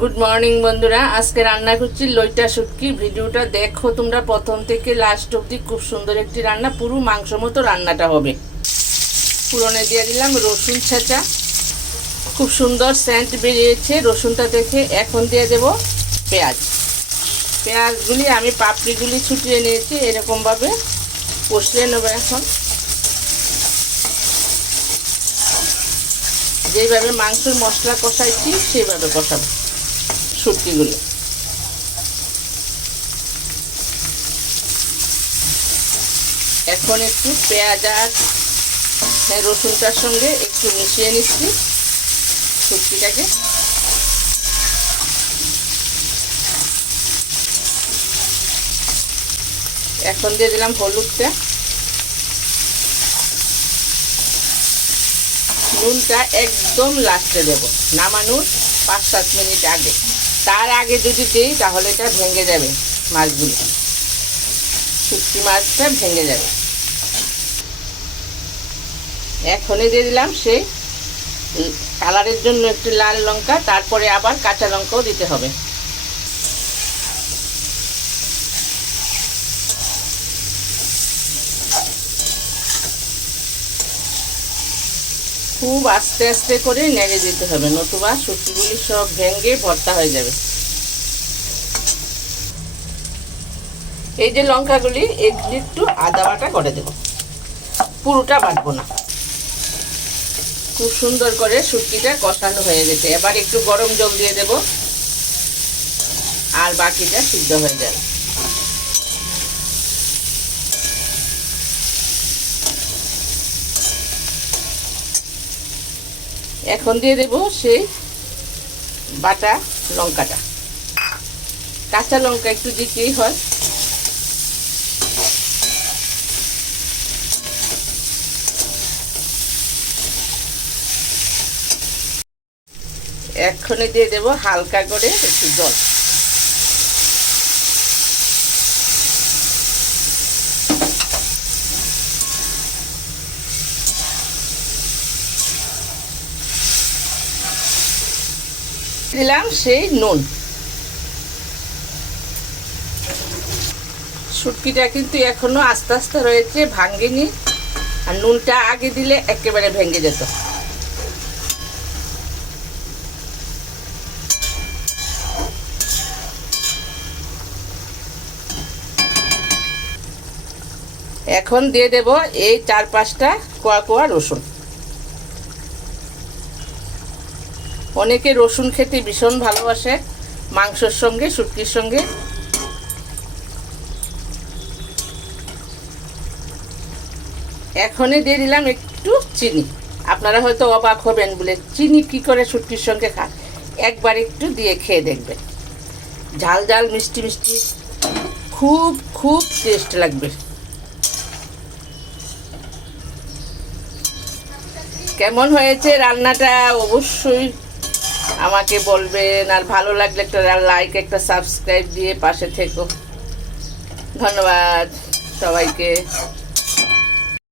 Good morning বন্ধুরা, আজকে রান্না করছি লইটা শুটকি। ভিডিওটা দেখো তোমরা প্রথম থেকে লাস্ট অবধি। খুব সুন্দর একটি রান্না, পুরো মাংস মতো রান্নাটা হবে। পুরনে দিয়ে দিলাম রসুন ছেঁচা, খুব সুন্দর সেন্ট বেরিয়েছে রসুনটা দেখে। এখন দিয়ে দেব পেঁয়াজ। পেঁয়াজগুলি আমি পাপড়িগুলি ছুটিয়ে নিয়েছি, এরকমভাবে কষিয়ে নেবো। এখন যেইভাবে মাংসের মশলা কষাইছি সেইভাবে কষাবো শুটকিগুলো। এখন একটু পেঁয়াজ আর রসুনটার সঙ্গে একটু মিশিয়ে নিচ্ছি শুটকিটাকে। এখন দিয়ে দিলাম হলুদটা, নুনটা একদম লাস্টে দেব, নামানোর 5-7 মিনিট আগে। তার আগে যদি দিই তাহলে এটা ভেঙে যাবে, মাছগুলো শুটকি মাছটা ভেঙে যাবে। এখনই দিয়ে দিলাম সেই কালারের জন্য একটু লাল লঙ্কা, তারপরে আবার কাঁচা লঙ্কাও দিতে হবে। খুব আস্তে আস্তে করে নেড়ে দিতে হবে, নতুবা শুটকিগুলি সব ভেঙে ভর্তা হয়ে যাবে। এই যে লঙ্কাগুলি, এগুলি একটু আদা বাটা করে দেব, পুরোটা বাটবো না। খুব সুন্দর করে শুটকিটা কষানো হয়ে গেছে। এবার একটু গরম জল দিয়ে দেব, আর বাকিটা সিদ্ধ হয়ে যাবে। এখন দিয়ে দেব সেই বাটা লঙ্কাটা। কাঁচা লঙ্কা একটু দিতেই হয়। এক্ষুনি দিয়ে দেব হালকা করে একটু জল। দিলাম সেই নুন। শুটকিটা কিন্তু এখনো আস্তে আস্তে রয়েছে, ভাঙেনি। আর নুনটা আগে দিলে একেবারে ভেঙে যেত। এখন দিয়ে দেব এই 4-5টা কোয়া কোয়া রসুন। অনেকে রসুন খেতে ভীষণ ভালোবাসে মাংসের সঙ্গে, শুটকির সঙ্গে। এখনই দিয়ে দিলাম একটু চিনি। আপনারা হয়তো অবাক হবেন, বলে চিনি কি করে শুটকির সঙ্গে খান। একবার একটু দিয়ে খেয়ে দেখবেন, ঝাল ঝাল মিষ্টি মিষ্টি, খুব খুব টেস্ট লাগবে। কেমন হয়েছে রান্নাটা অবশ্যই আমাকে বলবেন। আর ভালো লাগলে একটা লাইক, একটা সাবস্ক্রাইব দিয়ে পাশে থেকো। ধন্যবাদ সবাইকে।